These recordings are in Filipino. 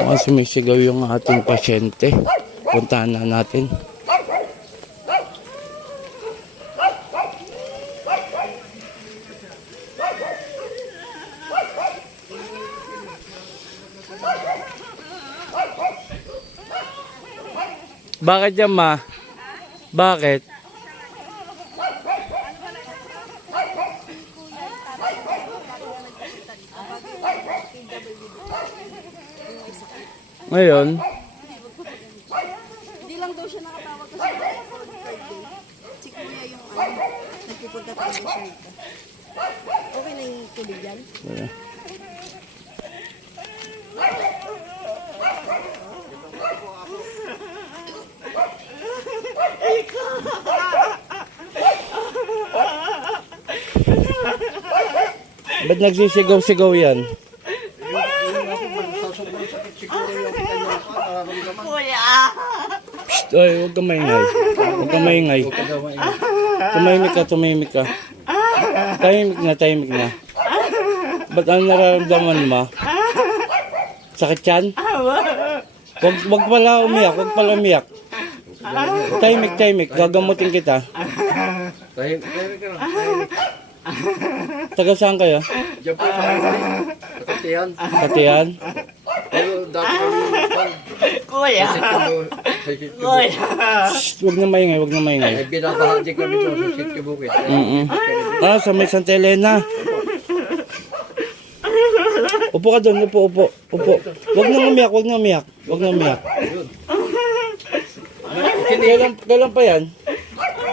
Mga sumisigaw yung ating pasyente. Puntahan na natin. Bakit yan, ma? Bakit? Ngayon? Hindi lang daw siya nakatawag kasi birthday. Si Kuya yung nagpupunta tayo siya dito. Okay na yung tubig yan? Yeah. Ba't nagsisigaw-sigaw yan? Kuya! Psst, ay, huwag kang maingay. Huwag kang maingay. Tumahimik ka, tumahimik ka. Tahimik na. Ba't ang nararamdaman mo? Sakit yan? Wag pala umiyak, wag pala umiyak. Tahimik. Gagamutin kita. Tahimik ka lang. Taga saan kayo? Diyan po sa akin. Katihan. Katihan? Pero dati kami Kuya! sa Sitio Shh, wag na maingay. Ay, binabahagi kami doon sa Sitio Bukid. Ah, sa may Santa Elena. Upo ka doon, upo. Wag na umiyak. Kailan pa yan?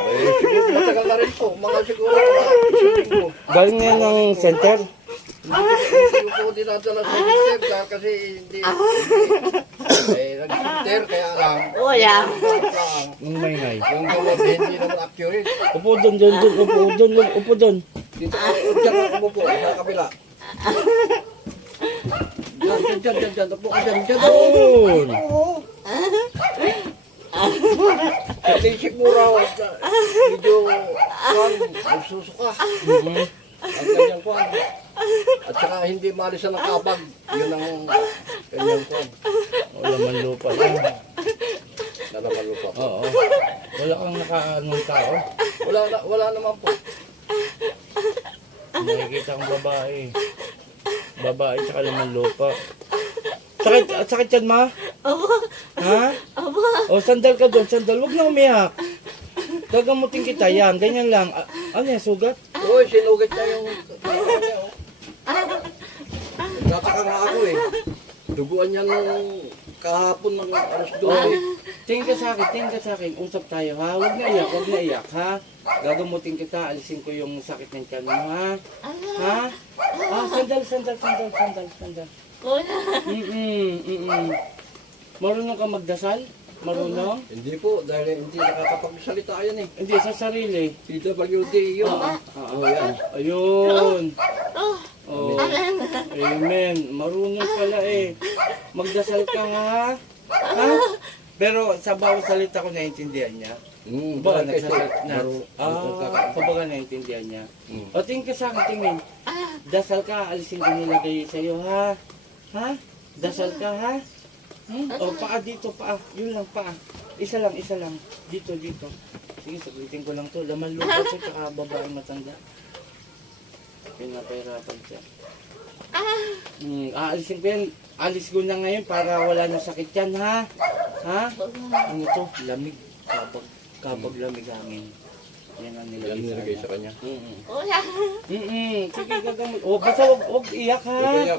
Eh, siguro matagal na rin po. Mga siguro isang linggo. Galing na yan ng center? Hindi ko po dinadala sa center kasi hindi. Nag-center kaya lang. Kuya! Ang maingay. Yung gamot hindi naman accurate. Upo doon. Dito dyan ako po sa kabila. Dyan. Upo ka dyan. Doon. Kasi siguro medyo nagsusuka. Ang kanyang kwan. At saka hindi malisan ng kabag. Yun ang kanyang kwan. Laman lupa yan. Nalaman lupa po. Oo. Wala kang nakaanong tao. Wala naman po. Nakikita kang babae. Babae tsaka laman lupa. Sakit yan, ma? Aba! Ha? Aba! O, sandal ka doon, sandal. Huwag na umiyak. Gagamutin kita, yan. Ganyan lang. Ano yan, sugat? Uy, sinugat na yung nataka nga ako eh. Duguan niya nung kahapon ng alas 12. Tingin ka sa akin. Usap tayo, ha? Huwag na iyak, ha? Gagamutin kita, alisin ko yung sakit ng tiyan mo, ha? Ha? Ah, sandal. Kuya! Marunong ka magdasal? Marunong? Hindi po, dahil hindi nakakapagsalita yan eh. Hindi, sa sarili. PWD yun. Oo, yan. Ayun. Oh. Amen. Marunong pala eh. Magdasal ka ha? Ha? Pero sa bawat salita ko naiintindihan niya. Baga nagsasalita. Kumbaga naiintindihan niya. O tingin ka sa akin, tingin. Dasal ka, alisin ko nilagay sa'yo ha? Ha? Dasal ka ha? O paa dito, paa. Yun lang, paa. Isa lang. Dito. Sige, saglitin ko lang to. Laman lupa to, tsaka babaeng matanda. Pinapahirapan siya. Aalisin ko yan. Alis ko na ngayon para wala na sakit yan, ha? Ha? Ano to? Lamig. Kapag lamig hangin. Yan ang nilagay sa kanya. Kuya! Sige, gagamit. O, basta huwag iyak, ha?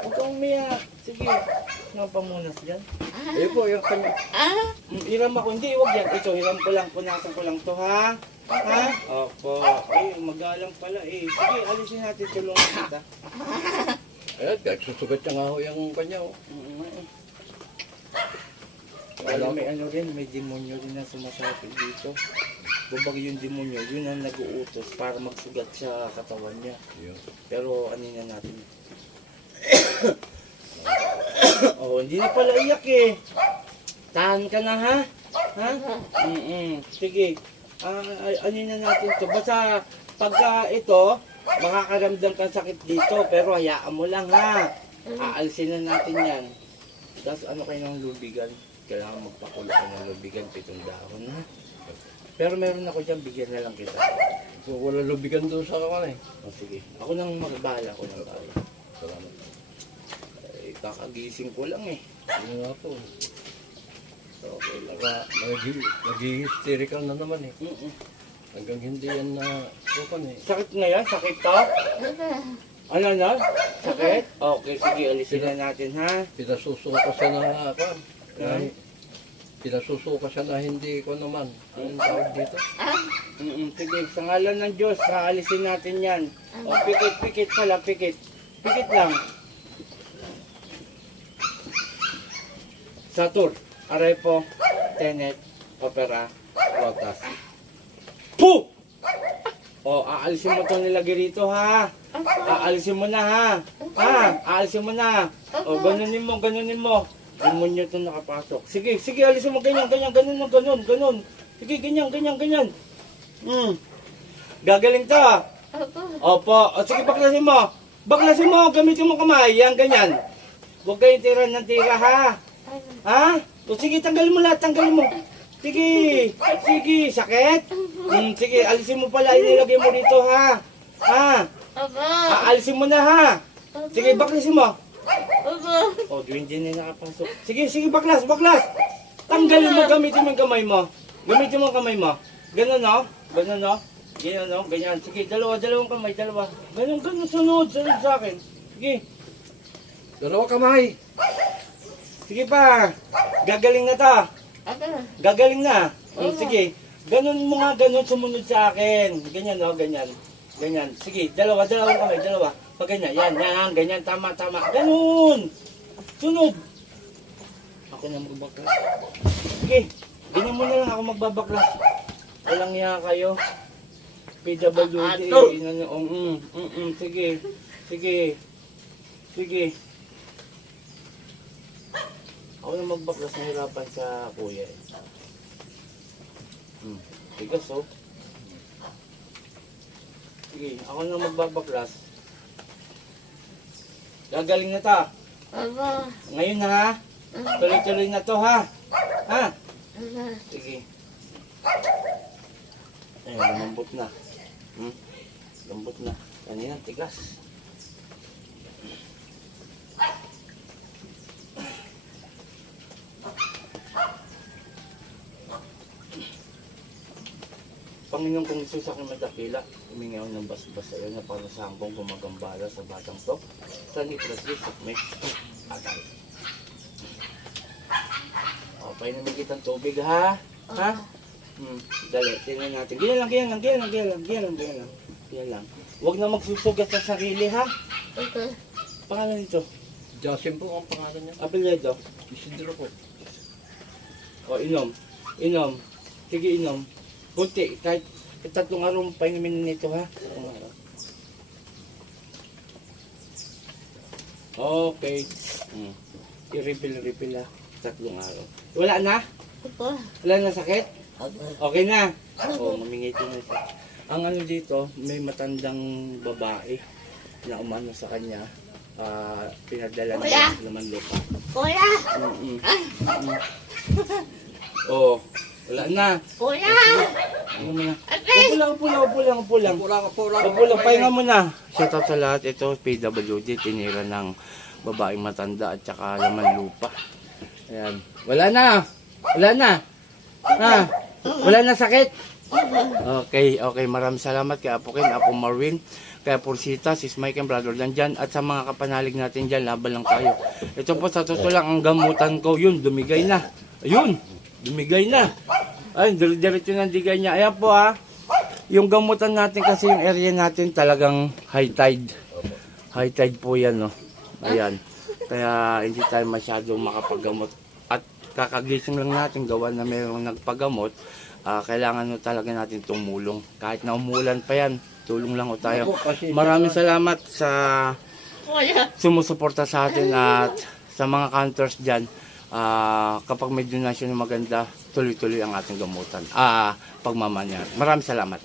Huwag kang umiyak. Sige. Nga pamunas dyan. Eh po, yung kanya. Hiram ako. Hindi, huwag yan. Ito, hiram ko lang. Punasan ko lang to, ha? Ha? Opo. Ay, magalang pala eh. Sige, alisin natin. Tulungan kita. Ayan, kahit susugat niya nga ho yung kanya. May ano rin, may demonyo rin na sumasapit dito. Babag yung demonyo, yun ang nag-uutos para magsugat sa katawan niya. Pero ano na natin. Oh, hindi na pala iyak eh. Tahan ka na ha? Ha? Sige. Ano na natin to. Basta pagka ito, makakaramdam ka sakit dito. Pero hayaan mo lang ha. Aalisin na natin yan. Tapos ano kayo ng lubigan? Kailangan magpakulo kayo ng lubigan, 7 dahon ha. Pero meron ako dyan, bigyan na lang kita. So, wala lubigan doon sa kawan eh. O sige, ako nang magbahala ko ng bahala. Salamat. Kakagising ko lang eh. Yun nga po. Okay lang. Nag-hysterical na naman eh. Hanggang hindi yan na kupan eh. Sakit na yan? Sakit to? Ano na? Sakit? Okay, sige, alisin na natin ha. Pinasusuka siya na kuwan. Pinasusuka siya na hindi ko naman. Anong tawag dito? Sige, sa ngalan ng Diyos, alisin natin yan. O, pikit pala, pikit. Pikit lang. Satur, Arepo, Tenet, Opera, Lotus. Puh! O, aalisin mo itong nilagay rito ha. Aalisin mo na ha. Aalisin mo na. O, ganunin mo. Demonyo itong nakapasok. Sige, alisin mo ganyan. Sige, ganyan. Gagaling to. Opo. O, sige, baklasin mo. Gamitin mo kamay. Yan, ganyan. Huwag kayong tira ng tira ha. Ha? O, sige, tanggalin mo lahat. Sige, sakit? Sige, alisin mo pala, inilagay mo dito ha. Alisin mo na ha. Sige, baklasin mo. O, hindi na nakapasok. Sige, baklas. Tanggalin mo, gamitin mo yung kamay mo. Ganun no? Ganyan. Sige, dalawang kamay. Ganun, sunod sa akin. Sige. Dalawa kamay. Sige pa. Gagaling na to. Gagaling na. Sige. Ganun mo nga, sumunod sa akin. Ganyan, no? Ganyan. Sige, dalawang kamay. Pag ganyan, yan. Ganyan, tama. Ganun. Sunod. Ako na magbaklas. Sige. Ganyan mo na lang ako magbabaklas. Walang iya kayo. PWD. Sige. Ako na magbaklas, nahirapan sa kuya eh. Tigas oh. Sige, ako na magbabaklas. Gagaling na ta. Ngayon na ha. Tuloy-tuloy na to ha. Sige. Ayun, lumambot na. Lambot na. Kanina, tigas. Panginoon kong Isus, aking madakila, humingi ako ng basbas sa iyo na para sa hanggang gumagambala sa batang to. Sa ni Francis at may atay. O, painumin kitang tubig ha? Dali, tingnan natin. Ganyan lang. Huwag na magsusugat sa sarili ha? Pangalan nito? Jasim po ang pangalan niya. Apelyido? Isidro po. O, inom. Sige, inom. Kunti, kahit 3 araw painumin nito ha. 3 araw. Okay. I-refill ha. 3 araw. Wala na? Wala na sakit? Okay na? Oo, mamingiti na siya. Ang ano dito, may matandang babae na umano sa kanya. Pinadala na naman lupa. Kuya! Oo. Wala na. Kuya! Upo lang. Pahinga mo na. Shout out sa lahat. Ito, PWD, tinira ng babaeng matanda at saka laman lupa. Ayan. Wala na. Ha? Wala na sakit? Okay. Maraming salamat kay Apo Ken, Apo Marwin, kay Pursita, Sis Mike and Brother Lanjan, at sa mga kapanalig natin dyan, laban lang tayo. Ito po sa totoo lang, ang gamutan ko, yun, dumigay na. Ayun! Dumigay na. Ay, diretso ng digay niya. Ayan po ha. Yung gamutan natin kasi yung area natin talagang high tide. High tide po yan, no. Ayan. Kaya hindi tayo masyadong makapaggamot. At kakagising lang natin gawa na mayroong nagpagamot. Kailangan no talaga natin tumulong. Kahit na umulan pa yan, tulong lang o tayo. Maraming salamat sa sumusuporta sa atin at sa mga counters dyan. Kapag may donasyon na maganda, tuloy-tuloy ang ating gamutan. Pagmamanya. Maraming salamat.